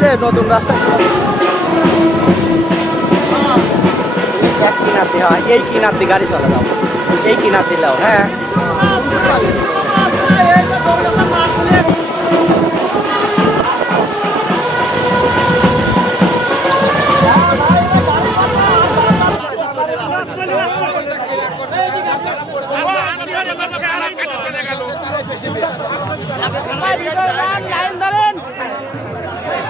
যে নতুন রাস্তা। এক কিনার দিয়ে হয় এই কিনার দিয়ে গাড়ি চলে যাব এই কিনার দিলেও হ্যাঁ।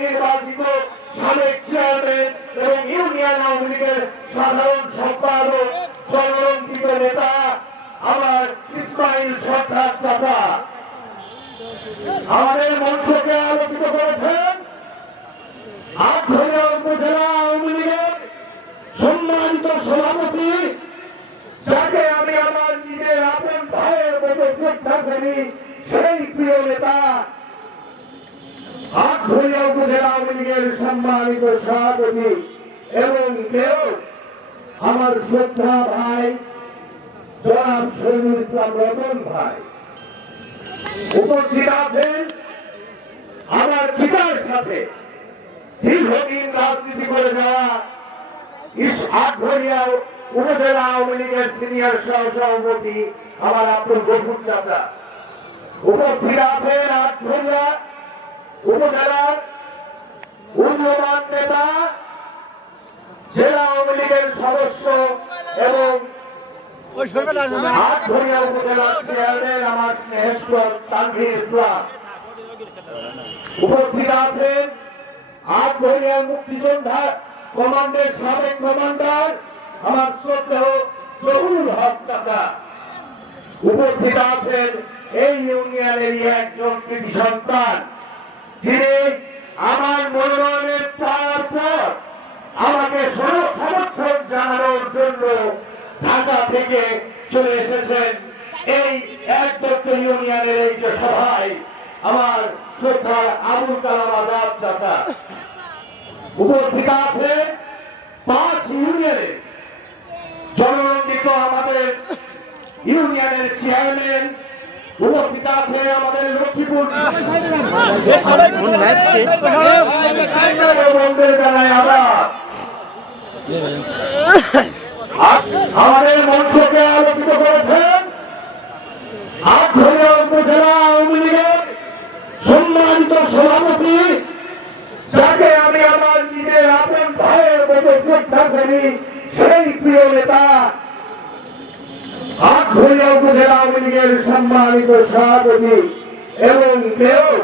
নির্বাচিত সাবেক চেয়ারম্যান এবং ইউনিয়ন আওয়ামী লীগের সাধারণ সম্পাদক নেতা আমার ইসমাইল সরকার চাচা। আমাদের মঞ্চকে আলোকিত করেছেন আগ্রহ উপজেলা আওয়ামী লীগের সম্মানিত সভাপতি, যাকে আমি আমার নিজের আপন ভাইয়ের মতো শ্রদ্ধা করি সেই প্রিয় নেতা আটঘরিয়া উপজেলা আওয়ামী লীগের সম্মানিত সভাপতি এবং কেউ আমার শ্রদ্ধা ভাই, জনাব শহীদুল ইসলাম রতন ভাই। উপস্থিত আছেন আমার পিতার সাথে দীর্ঘদিন রাজনীতি করে যাওয়া আটঘরিয়া উপজেলা আওয়ামী লীগের সিনিয়র সহ সভাপতি আমার আব্দুল গফুর চাচা। উপস্থিত আছেন আটঘরিয়া উপজেলার উন্নয়ন নেতা, জেলা আওয়ামী লীগের সদস্য এবং উপস্থিত আছেন আটঘরিয়া মুক্তিযোদ্ধা কমান্ডের সাবেক কমান্ডার আমার শ্রদ্ধেয় জহুরুল হক চাচা। উপস্থিত আছেন এই ইউনিয়নেরই একজন কৃতি সন্তান। যিনি আমার মনোনয়নের পাওয়ার আমাকে সম- সমর্থন জানানোর জন্য ঢাকা থেকে চলে এসেছেন এই এক দত্ত ইউনিয়নের এই যে সভায় আমার শ্রদ্ধার আবুল কালাম আজাদ চাচা। উপস্থিত আছে পাঁচ ইউনিয়নের জননন্দিত আমাদের ইউনিয়নের চেয়ারম্যান উপস্থিত আছে আমাদের লক্ষ্মীপুর আবার আমাদের মঞ্চকে আলোকিত করেছেন আটঘরিয়া উপজেলা আওয়ামী লীগের সম্মানিত সভাপতি, যাকে আমি আমার নিজের আপন ভাইয়ের মতো শ্রদ্ধা করি সেই প্রিয় নেতা। আটঘরিয়া উপজেলা আওয়ামী লীগের সম্মানিত সভাপতি এবং মেয়র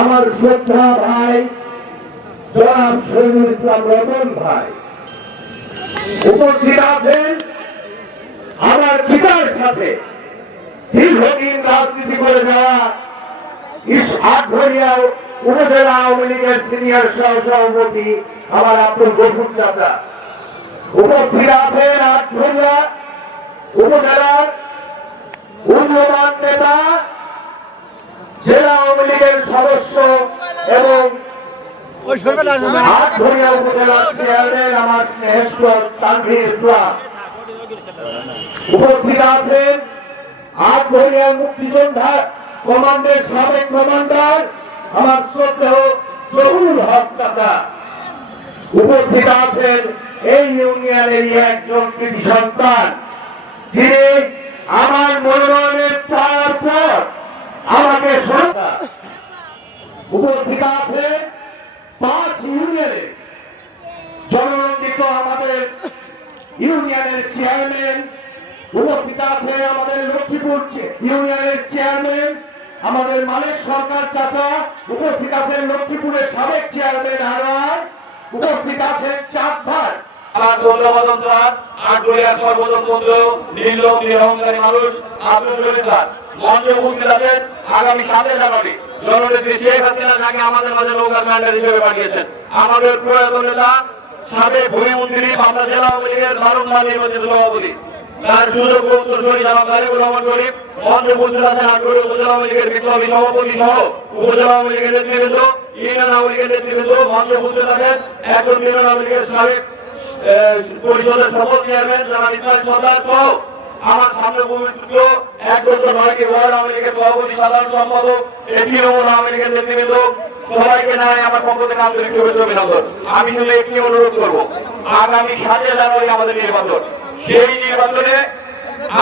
আমার শ্রদ্ধা ভাই, জনাব শহীদুল ইসলাম রতন ভাই। উপস্থিত আছেন আমার পিতার সাথে দীর্ঘদিন রাজনীতি করে যাওয়া উপজেলা আওয়ামী লীগের সিনিয়র সহ আমার আব্দুল গফুর চাচা। উপস্থিত আছেন আটঘরিয়া উপজেলার উন্নয়ন নেতা, জেলা আওয়ামী লীগের সদস্য এবং আটঘরিয়া উপস্থিত আছেন আটঘরিয়া মুক্তিযোদ্ধা কমান্ডের সাবেক কমান্ডার আমার শ্রদ্ধেয় হক চাচা। উপস্থিত আছেন এই ইউনিয়নেরই একজন কৃতি সন্তান, যিনি আমার মনোনয়নের পাওয়ার পর আমাকে উপস্থিত আছে পাঁচ ইউনিয়নের জননন্দিত আমাদের ইউনিয়নের চেয়ারম্যান উপস্থিত আছে আমাদের লক্ষ্মীপুর ইউনিয়নের চেয়ারম্যান আমাদের মালিক সরকার চাচা উপস্থিত আছেন লক্ষ্মীপুরের সাবেক চেয়ারম্যান আরোয়ার উপস্থিত আছেন চাঁদ ভাই আমার ধন্যবাদ স্যার নিরহংকারী মানুষ আব্দুল আগামী সাতই জানুয়ারি জননেত্রী শেখ হাসিনা যাকে আমাদের মাঝে লোকাল ম্যান্ডেট হিসেবে পাঠিয়েছেন। আমাদের প্রয়াত নেতা, সাবেক ভূমিমন্ত্রী পাবনা জেলা আওয়ামী লীগের বারংবার নির্বাচিত সভাপতি। তার সুযোগ উত্তরসূরি জানাব তারিকুর রহমান শরীফ মঞ্চে উপস্থিত আছেন আটগড়িয়া উপজেলা আওয়ামী লীগের বিপ্লবী সভাপতি সহ উপজেলা আওয়ামী লীগের নেতৃবৃন্দ, ইউনিয়ন আওয়ামী লীগের নেতৃবৃন্দ মঞ্চে উপস্থিত আছেন একজন ইউনিয়ন আওয়ামী লীগের সাবেক পরিষদের সফল চেয়ারম্যান যারা ইসলাম সরকার সহ আমার সামনে উপস্থিত একজন নয়টি ওয়ার্ড আওয়ামী লীগের সভাপতি, সাধারণ সম্পাদক এই তৃণমূল আওয়ামী লীগের নেতৃবৃন্দ। সবাইকে জানাই আমার পক্ষ থেকে আন্তরিক শুভেচ্ছা অভিনন্দন। আমি শুধু একটি অনুরোধ করব, আগামী সাতই জানুয়ারি আমাদের নির্বাচন। সেই নির্বাচনে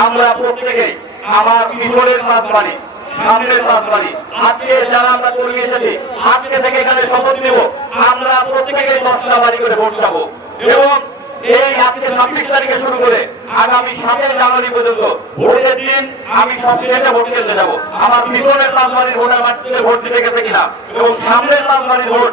আমরা প্রত্যেকেই আমার কিশোরের সাথ পারি সামনের সাথ পারি আজকে যারা আমরা কর্মী এসেছি, আজকে থেকে এখানে শপথ নেব। আমরা প্রত্যেকেই দশটা বাড়ি করে ভোট যাব এবং এই আজকে ছাব্বিশ তারিখে সাতের জানুয়ারি পর্যন্ত ভোটের দিন আমি সবশেষে ভোট কেন্দ্রে যাব আমার পিছনের লালবাড়ির ভোটার বাড়িতে ভোট দিতে গেছে কিনা? এবং সামনের লালবাড়ির ভোট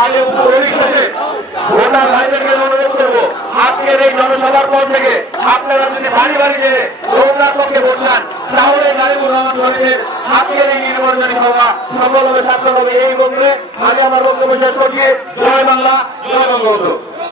হয়েছে ভোটার ভাইদেরকে অনুরোধ করব, আজকের এই জনসভার পর থেকে আপনারা যদি বাড়ি বাড়ি যে রোগনার পক্ষে বলছেন তাহলে নারিবুর রহমান শরীফের আজকের এই নির্বাচনী সভা সফলভাবে সার্থক হবে। এই বলতে আগে আমার বক্তব্য শেষ করছি। জয় বাংলা, জয় বঙ্গবন্ধু।